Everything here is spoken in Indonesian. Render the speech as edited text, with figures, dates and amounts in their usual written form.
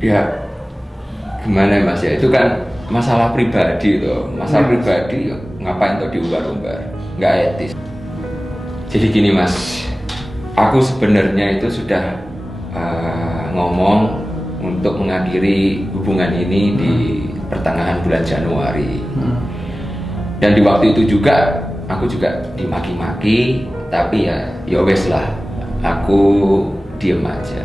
Ya gimana Mas ya, itu kan masalah pribadi tuh, masalah pribadi ngapain tuh diumbar-umbar, nggak etis. Jadi gini Mas, aku sebenarnya itu sudah ngomong untuk mengakhiri hubungan ini di pertengahan bulan Januari. Dan di waktu itu juga aku juga dimaki-maki, tapi ya wes lah, aku diem aja.